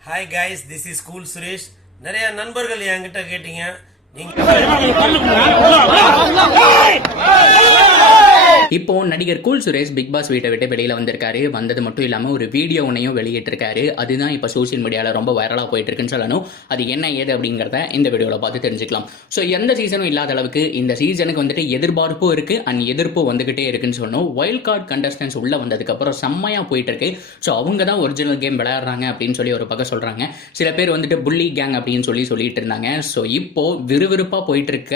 Hi guys this is cool Suresh நிறைய நண்பர்கள் என்கிட்ட கேட்டீங்க நீங்க இப்போ நடிகர் கூல் சுரேஷ் பிக் பாஸ் வீட்டை விட்டு வெளியில வந்திருக்காரு. வந்தது மட்டும் இல்லாம ஒரு வீடியோ ஒன்னையும் வெளியிட்டிருக்காரு. அதுதான் இப்போ சோஷியல் மீடியால ரொம்ப வைரலா போயிட்டு இருக்குன்னு சொல்லணும். அது என்ன ஏது அப்படிங்கறத இந்த வீடியோல பார்த்து தெரிஞ்சுக்கலாம். ஸோ எந்த சீசனும் இல்லாத அளவுக்கு இந்த சீசனுக்கு வந்துட்டு எதிர்பார்ப்பும் இருக்கு அண்ட் எதிர்ப்பும் வந்துகிட்டே இருக்குன்னு சொல்லணும். வைல்ட் கார்டு கண்டஸ்டன்ஸ் உள்ள வந்ததுக்கு அப்புறம் செம்மையா போயிட்டு இருக்கு ஸோ அவங்க தான் ஒரிஜினல் கேம் விளையாடுறாங்க அப்படின்னு சொல்லி ஒரு பக்கம் சொல்றாங்க. சில பேர் வந்துட்டு புள்ளி கேங் அப்படின்னு சொல்லி சொல்லிட்டு இருந்தாங்க. ஸோ இப்போ விறுவிறுப்பா போயிட்டு இருக்க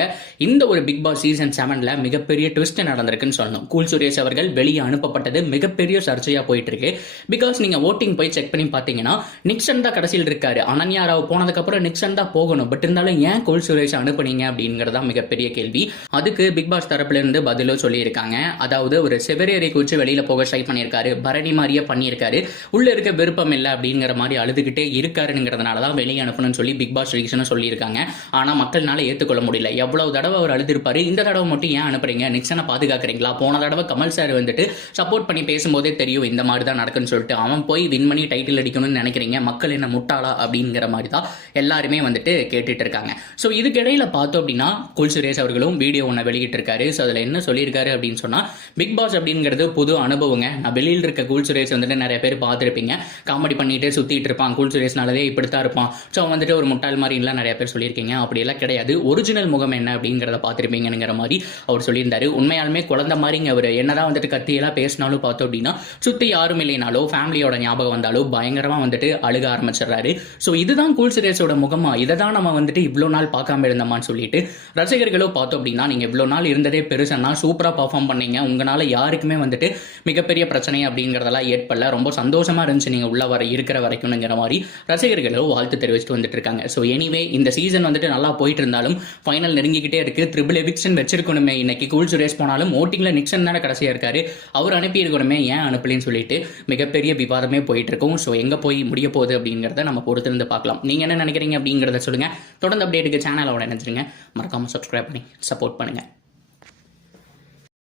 இந்த ஒரு பிக் பாஸ் சீசன் செவன்ல மிகப்பெரிய ட்விஸ்ட் நடந்திருக்குன்னு சொல்லணும். கூல் சுரேஷ் அவர்கள் வெளியே அனுப்பப்பட்டது மிகப்பெரிய சர்ச்சையாக போயிட்டு இருக்கு பிகாஸ் நீங்க ஓட்டிங் போய் செக் பண்ணி பார்த்தீங்கன்னா நிக்சன் தான் கடைசியில் இருக்காரு. அனன்யா ராவ் போனதுக்கப்புறம் நிக்சன் தான் போகணும். பட் இருந்தாலும் ஏன் கூல் சுரேஷ் அனுப்புனீங்க அப்படிங்கிறது தான் மிகப்பெரிய கேள்வி. அதுக்கு பிக் பாஸ் தரப்புல இருந்து பதிலும் சொல்லியிருக்காங்க. அதாவது ஒரு செவரேரை குறிச்சு வெளியில போக ட்ரை பண்ணியிருக்காரு. பரணி மாதிரியே பண்ணியிருக்காரு. உள்ள இருக்க விருப்பம் இல்லை அப்படிங்கிற மாதிரி அழுதுகிட்டே இருக்காருங்கிறதுனால தான் வெளியே அனுப்பணும்னு சொல்லி பிக் பாஸ் ரீசனும் சொல்லியிருக்காங்க. ஆனா மக்கள்னால ஏற்றுக்கொள்ள முடியல. எவ்வளவு தடவை அவர் அழுதிருப்பாரு. இந்த தடவை மட்டும் ஏன் அனுப்புறீங்க? நிக்சனை பாதுகாக்கிறீங்களா? போன தடவை கமல் சார் வந்துட்டு சப்போர்ட் பண்ணி பேசும்போதே தெரியும் இந்த மாதிரி தான் நடக்குன்னு சொல்லிட்டு. அவன் போய் வின் பண்ணி டைட்டில் அடிக்கணும்னு நினைக்கிறீங்க மக்கள் என்ன முட்டாளா அப்படிங்கிற மாதிரி தான் எல்லாருமே வந்துட்டு கேட்டுட்டு இருக்காங்க. ஸோ இதுக்கிடையில் பார்த்தோம் அப்படின்னா குல் சுரேஷ் அவர்களும் வீடியோ ஒன்று வெளியிட்டிருக்காரு ஸோ அதில் என்ன சொல்லியிருக்காரு அப்படின்னு சொன்னால் பிக் பாஸ் அப்படிங்கிறது புது அனுபவங்க. நான் வெளியில் இருக்க கூல் சுரேஷ் வந்துட்டு நிறைய பேர் பார்த்துருப்பீங்க. காமெடி பண்ணிட்டு சுற்றிட்டு இருப்பான். கூல் சுரேஷ்னாலதே இப்படித்தான் இருப்பான். ஸோ வந்துட்டு ஒரு முட்டாள் மாதிரிலாம் நிறைய பேர் சொல்லியிருக்கீங்க. அப்படியெல்லாம் கிடையாது. ஒரிஜினல் முகம் என்ன அப்படிங்கிறத பார்த்துருப்பீங்கிற மாதிரி அவர் சொல்லியிருந்தாரு. உண்மையாலுமே குழந்தை மாதிரி பயங்க அவர் என்னதான் வந்துட்டு கத்தியெல்லாம் பேசினாலும் பார்த்தோம் அப்படின்னா சுத்தி யாரும் இல்லைனாலோ ஃபேமிலியோட ஞாபகம் வந்தாலோ பயங்கரமா வந்துட்டு அழுக ஆரம்பிச்சிடுறாரு. ஸோ இதுதான் கூல் சுரேஷோட முகமா. இதை தான் நம்ம வந்துட்டு இவ்வளோ நாள் பார்க்காம இருந்தோமான்னு சொல்லிட்டு ரசிகர்களோ பார்த்தோம் அப்படின்னா நீங்க இவ்வளோ நாள் இருந்ததே பெருசன்னா சூப்பரா பர்ஃபார்ம் பண்ணீங்க. உங்களால யாருக்குமே வந்துட்டு மிகப்பெரிய பிரச்சனை அப்படிங்கறதெல்லாம் ஏற்படல. ரொம்ப சந்தோஷமா இருந்துச்சு நீங்க உள்ள வர இருக்கிற வரைக்கும்ங்கிற மாதிரி ரசிகர்களோ வாழ்த்து தெரிவிச்சுட்டு வந்துட்டு இருக்காங்க. ஸோ எனிவே இந்த சீசன் வந்துட்டு நல்லா போயிட்டு இருந்தாலும் ஃபைனல் நெருங்கிக்கிட்டே இருக்கு. ட்ரிபிள் எவிக்ஷன் வச்சிருக்கணுமே. இன்னைக்கு கூல் சுரேஷ் போனாலும் ஓட்டிங்ல நிக்சன் தானே கடைசியாக இருக்காரு. அவர் அனுப்பியிருக்கணுமே ஏன் அனுப்பலன்னு சொல்லிட்டு மிகப்பெரிய விவாதமே போயிட்டு இருக்கும் ஸோ எங்கே போய் முடிய போகுது அப்படிங்கிறத நம்ம பொறுத்திருந்து பார்க்கலாம். நீங்கள் என்ன நினைக்கிறீங்க அப்படிங்கிறத சொல்லுங்க. தொடர்ந்து அப்டேட்டுக்கு சேனலோட நினைச்சிருங்க மறக்காமல் சப்ஸ்கிரைப் பண்ணி சப்போர்ட் பண்ணுங்க.